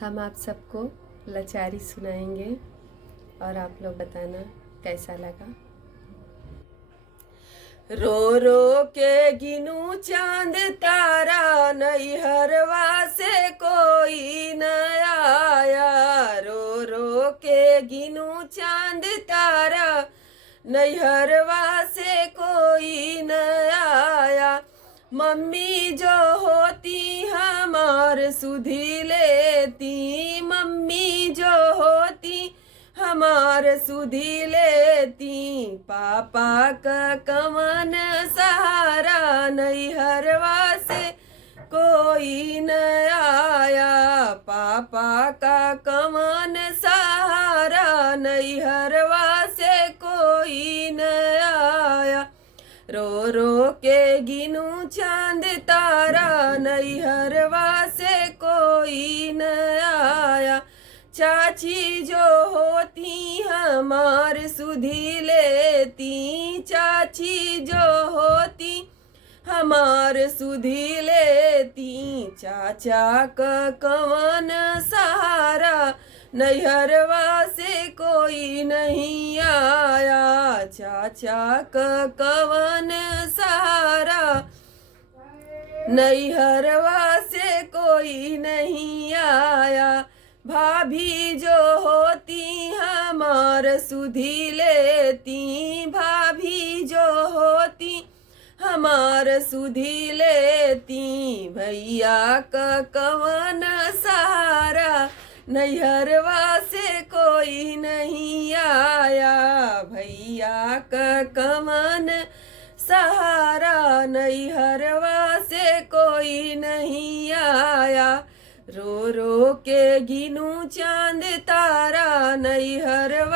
हम आप सबको लाचारी सुनाएंगे और आप लोग बताना कैसा लगा। रो रो के गिनू चांद तारा, नैहरवा से कोई न आया। रो रो के गिनू चांद तारा, नैहरवा से कोई न आया। मम्मी जो होती हमार सुधी लेती, मम्मी जो होती हमार सुधी लेती। पापा का कमन सहारा, नैहरवा से कोई न आया। पापा का कमन सहारा, नैहरवा से कोई न आया। रो रो के गिनू चांद तारा, नैहरवा से कोई न आया। चाची जो होती हमार सुधी लेती, चाची जो होती हमार सुधी लेती। चाचा का कवन सहारा, नैहरवा से कोई नहीं आया। चाचा का कवन सहारा, नैहरवा से कोई नहीं आया। भाभी जो होती हमार सुधी लेती, भाभी जो होती हमार सुधी लेती। भैया का कवन सहारा, नैहरवा से कोई नहीं आया। भैया का कवन सहारा, नैहरवा से कोई नहीं आया। रो रो के गिनू चांद तारा, नैहरवा